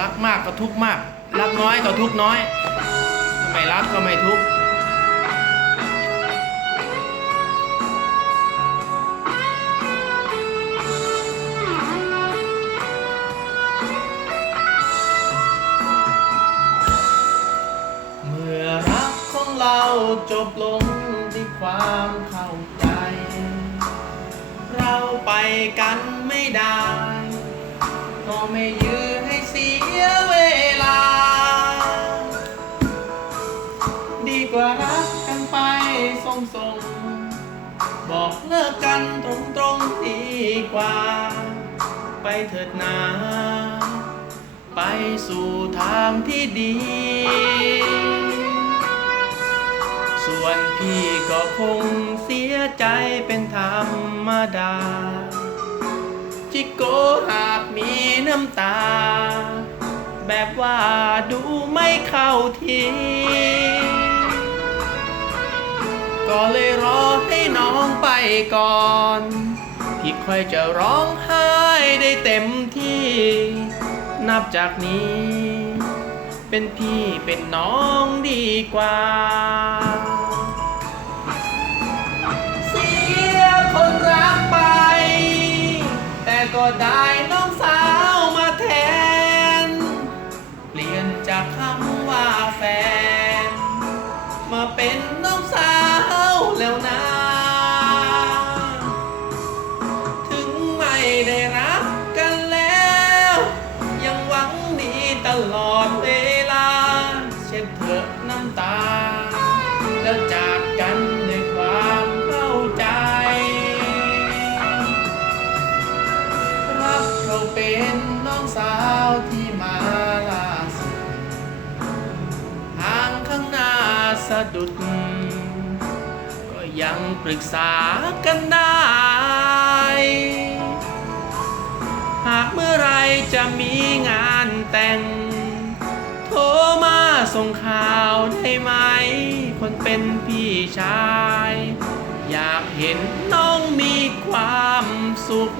รักมากก็ทุกมาก รักน้อยก็ทุกน้อยไม่รักก็ไม่ทุกเมื่อรักของเราจบลงที่ความเข้าใจ เราไปกันไม่ได้ ก็ไม่ยื ทรง บอกเลิกกันตรงๆดีกว่า ไปเถิดนาไปสู่ทางที่ดี ส่วนพี่ก็คงเสียใจเป็นธรรมดา จิโกหากมีน้ำตา แบบว่าดูไม่เข้าที องไปก่อนพี่ค่อยจะร้องไห้ได้เต็มที่ นับจากนี้ เป็นพี่เป็นน้องดีกว่า เสียคนรักไป แต่ก็ได้น้องสาวมาแทน เปลี่ยนจากคำว่าแฟน มาเป็นน้องสาว แล้วจากกันด้วยความเข้าใจ รับเขาเป็นน้องสาวที่มาล่าสุดทางข้างหน้าสะดุด ก็ยังปรึกษากันได้ หากเมื่อไรจะมีงานแต่ง โทรมาส่งข่าวได้ไหม คนเป็นพี่ชาย อยากเห็นน้องมีความสุข